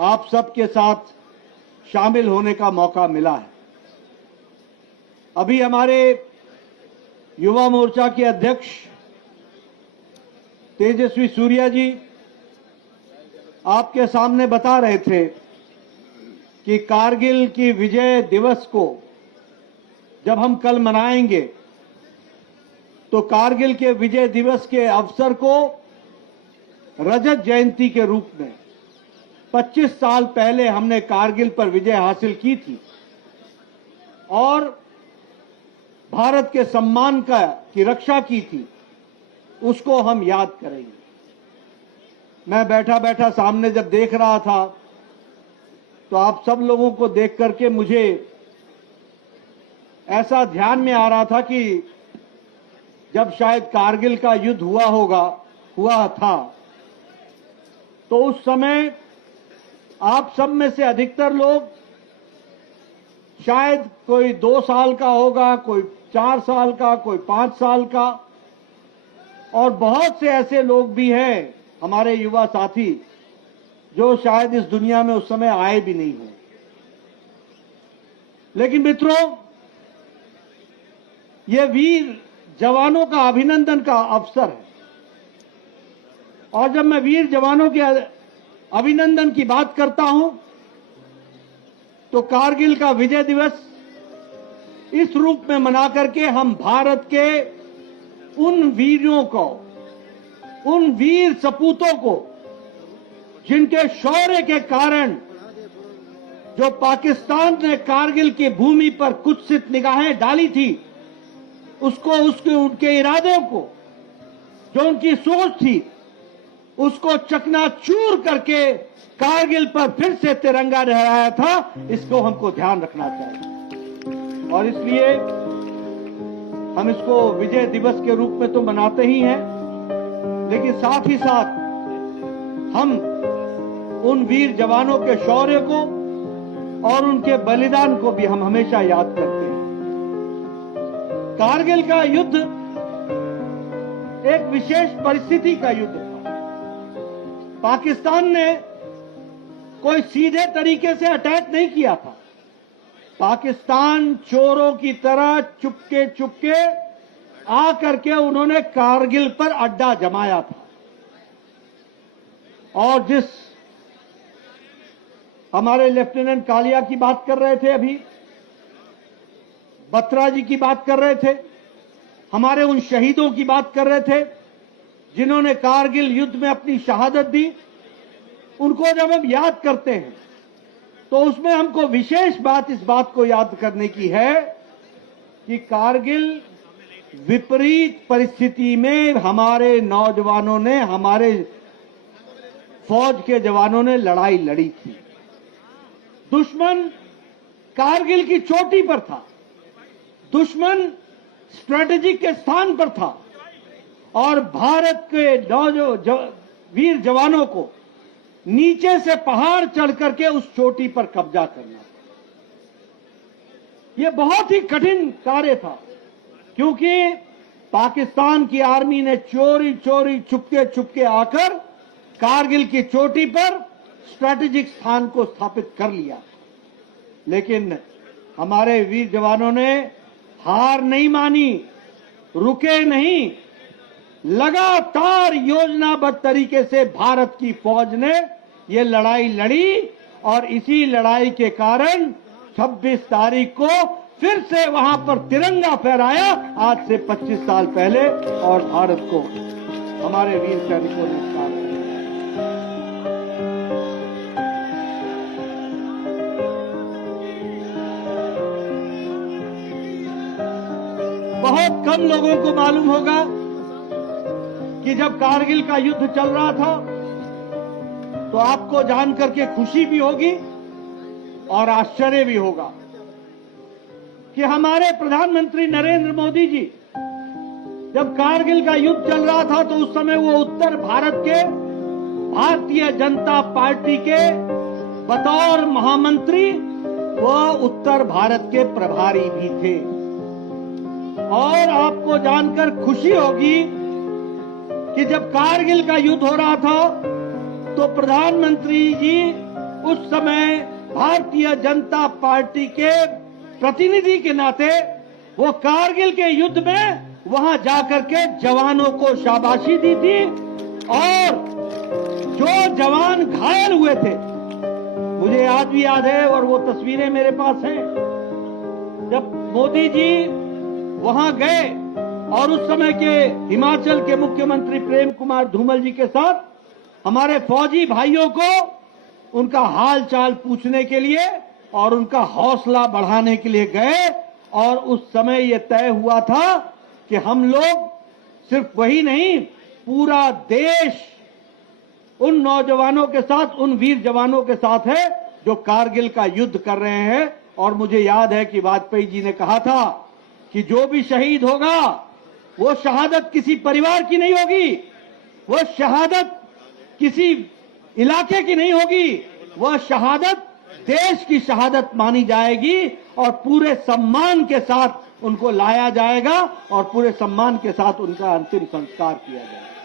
आप सबके साथ शामिल होने का मौका मिला है। अभी हमारे युवा मोर्चा के अध्यक्ष तेजस्वी सूर्या जी आपके सामने बता रहे थे कि कारगिल की विजय दिवस को जब हम कल मनाएंगे तो कारगिल के विजय दिवस के अवसर को रजत जयंती के रूप में 25 साल पहले हमने कारगिल पर विजय हासिल की थी और भारत के सम्मान की रक्षा की थी, उसको हम याद करेंगे। मैं बैठा बैठा सामने जब देख रहा था तो आप सब लोगों को देख करके मुझे ऐसा ध्यान में आ रहा था कि जब शायद कारगिल का युद्ध हुआ था तो उस समय आप सब में से अधिकतर लोग शायद कोई 2 साल का होगा, कोई 4 साल का, कोई 5 साल का, और बहुत से ऐसे लोग भी हैं हमारे युवा साथी जो शायद इस दुनिया में उस समय आए भी नहीं हो। लेकिन मित्रों, ये वीर जवानों का अभिनंदन का अवसर है और जब मैं वीर जवानों के अभिनंदन की बात करता हूं तो कारगिल का विजय दिवस इस रूप में मना करके हम भारत के उन वीरों को, उन वीर सपूतों को जिनके शौर्य के कारण जो पाकिस्तान ने कारगिल की भूमि पर कुत्सित निगाहें डाली थी, उसको, उनके इरादों को, जो उनकी सोच थी, उसको चकनाचूर करके कारगिल पर फिर से तिरंगा लहराया था, इसको हमको ध्यान रखना चाहिए। और इसलिए हम इसको विजय दिवस के रूप में तो मनाते ही हैं, लेकिन साथ ही साथ हम उन वीर जवानों के शौर्य को और उनके बलिदान को भी हम हमेशा याद करते हैं। कारगिल का युद्ध एक विशेष परिस्थिति का युद्ध था। पाकिस्तान ने कोई सीधे तरीके से अटैक नहीं किया था। पाकिस्तान चोरों की तरह चुपके चुपके आकर के उन्होंने कारगिल पर अड्डा जमाया था और जिस हमारे लेफ्टिनेंट कालिया की बात कर रहे थे, अभी बत्रा जी की बात कर रहे थे, हमारे उन शहीदों की बात कर रहे थे जिन्होंने कारगिल युद्ध में अपनी शहादत दी, उनको जब हम याद करते हैं तो उसमें हमको विशेष बात इस बात को याद करने की है कि कारगिल विपरीत परिस्थिति में हमारे नौजवानों ने, हमारे फौज के जवानों ने लड़ाई लड़ी थी। दुश्मन कारगिल की चोटी पर था, दुश्मन स्ट्रेटेजी के स्थान पर था और भारत के वीर जवानों को नीचे से पहाड़ चढ़ करके उस चोटी पर कब्जा करना, यह बहुत ही कठिन कार्य था क्योंकि पाकिस्तान की आर्मी ने चोरी चोरी चुपके चुपके आकर कारगिल की चोटी पर स्ट्रेटेजिक स्थान को स्थापित कर लिया। लेकिन हमारे वीर जवानों ने हार नहीं मानी, रुके नहीं, लगातार योजनाबद्ध तरीके से भारत की फौज ने ये लड़ाई लड़ी और इसी लड़ाई के कारण 26 तारीख को फिर से वहां पर तिरंगा फहराया, आज से 25 साल पहले, और भारत को हमारे वीर सैनिकों ने स्वीकार किया। बहुत कम लोगों को मालूम होगा कि जब कारगिल का युद्ध चल रहा था तो आपको जान करके खुशी भी होगी और आश्चर्य भी होगा कि हमारे प्रधानमंत्री नरेंद्र मोदी जी जब कारगिल का युद्ध चल रहा था तो उस समय वो उत्तर भारत के भारतीय जनता पार्टी के बतौर महामंत्री वो उत्तर भारत के प्रभारी भी थे। और आपको जानकर खुशी होगी कि जब कारगिल का युद्ध हो रहा था तो प्रधानमंत्री जी उस समय भारतीय जनता पार्टी के प्रतिनिधि के नाते वो कारगिल के युद्ध में वहां जाकर के जवानों को शाबाशी दी थी और जो जवान घायल हुए थे, मुझे आज भी याद है और वो तस्वीरें मेरे पास हैं, जब मोदी जी वहां गए और उस समय के हिमाचल के मुख्यमंत्री प्रेम कुमार धूमल जी के साथ हमारे फौजी भाइयों को उनका हाल चाल पूछने के लिए और उनका हौसला बढ़ाने के लिए गए और उस समय यह तय हुआ था कि हम लोग सिर्फ वही नहीं, पूरा देश उन नौजवानों के साथ, उन वीर जवानों के साथ है जो कारगिल का युद्ध कर रहे हैं। और मुझे याद है कि वाजपेयी जी ने कहा था कि जो भी शहीद होगा वो शहादत किसी परिवार की नहीं होगी, वो शहादत किसी इलाके की नहीं होगी, वह शहादत देश की शहादत मानी जाएगी और पूरे सम्मान के साथ उनको लाया जाएगा और पूरे सम्मान के साथ उनका अंतिम संस्कार किया जाएगा।